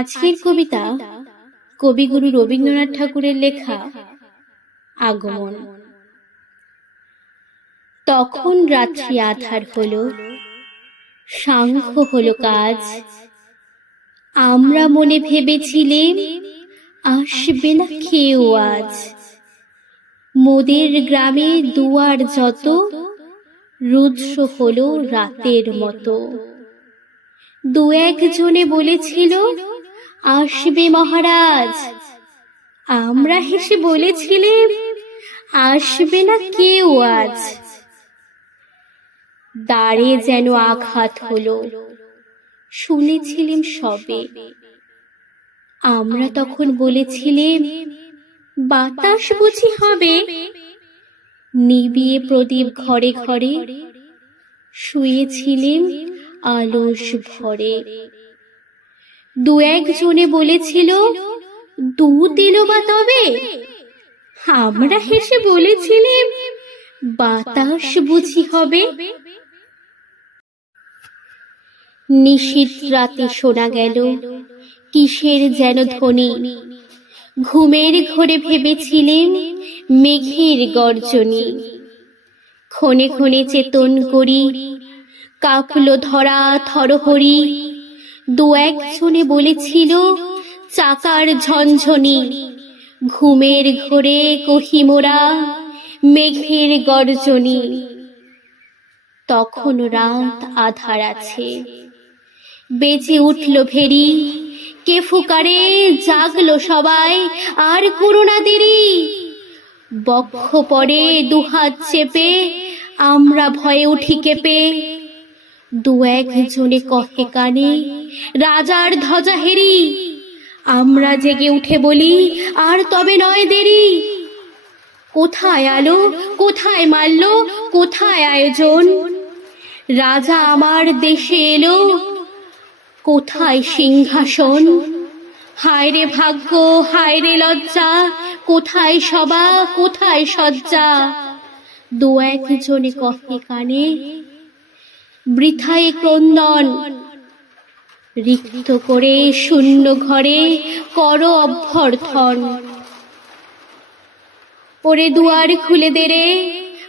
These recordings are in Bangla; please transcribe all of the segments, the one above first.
আজকের কবিতা কবিগুরু রবীন্দ্রনাথ ঠাকুরের লেখা আগমন। তখন রাত্রি আধার হলো সাংখ্য হল কাজ। আমরা মনে ভেবেছিলেম আসবে না কেউ আজ। মোদের গ্রামে দুয়ার যত রুদ্র হলো রাতের মতো। দু একজনে বলেছিল আসবে মহারাজ। আমরা হেসে বলেছিলেম, আসবে না কেউ আজ। দাঁড়ে যেন আঘাত হলো, শুনেছিলেম সবে। আমরা তখন বলেছিলেম, বাতাস বুঝি হবে। নিবিয়ে প্রদীপ ঘরে ঘরে শুয়েছিলেন আলস ভরে। দু একজনে বলেছিল, দুধ এলো বা তবে? আমরা হেসে বলেছিলেম, বাতাস বুঝি হবে। নিশীত রাতে শোনা গেল, কিসের যেন ধ্বনি। ঘুমের ঘরে ভেবেছিলেন মেঘের গর্জনী। ক্ষণে ক্ষণে চেতন করি, কাঁপলো ধরা থরহরি দু একজনে বলেছিল, চাকার ঝনঝনি, ঘুমের ঘোরে কহিমোরা, মেঘের গর্জনি। তখন রাত আধার আছে। বেঁচে উঠল ভেরি কে ফুকারে, জাগলো সবাই, আর করোনা দেরি। বক্ষ পরে দুহাত চেপে, আমরা ভয়ে উঠি কেঁপে দু একজনে কহে কানে, রাজার ধ্বজা হেরি, আমরা জেগে উঠে বলি, আর তবে নয় দেরি। কোথায় আলো, কোথায় মাল্য, কোথায় আয়োজন? রাজা আমার দেশে এলো, কোথায় সিংহাসন? হায় রে ভাগ্য হায় রে লজ্জা, কোথায় সবা কোথায় সজ্জা দু একজনে কহে কানে বৃথায় ক্রন্দন। রিক্ত করে শূন্য ঘরে কর অভ্যর্থন। ওরে দুয়ার খুলে দে রে,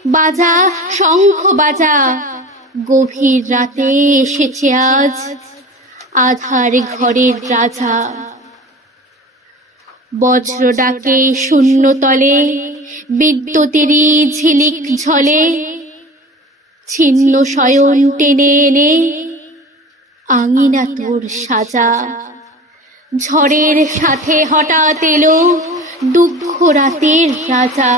বাজা, শঙ্খ বাজা। গভীর রাতে এসেছে আজ আধার ঘরের রাজা। বজ্র ডাকে শূন্য তলে, বিদ্যুতেরই ঝিলিক ঝলে। ছিন্ন শয়ন টেনে এনে আঙিনা তোর সাজা। ঝড়ের সাথে হঠাৎ এলো দুঃখ রাতের রাজা।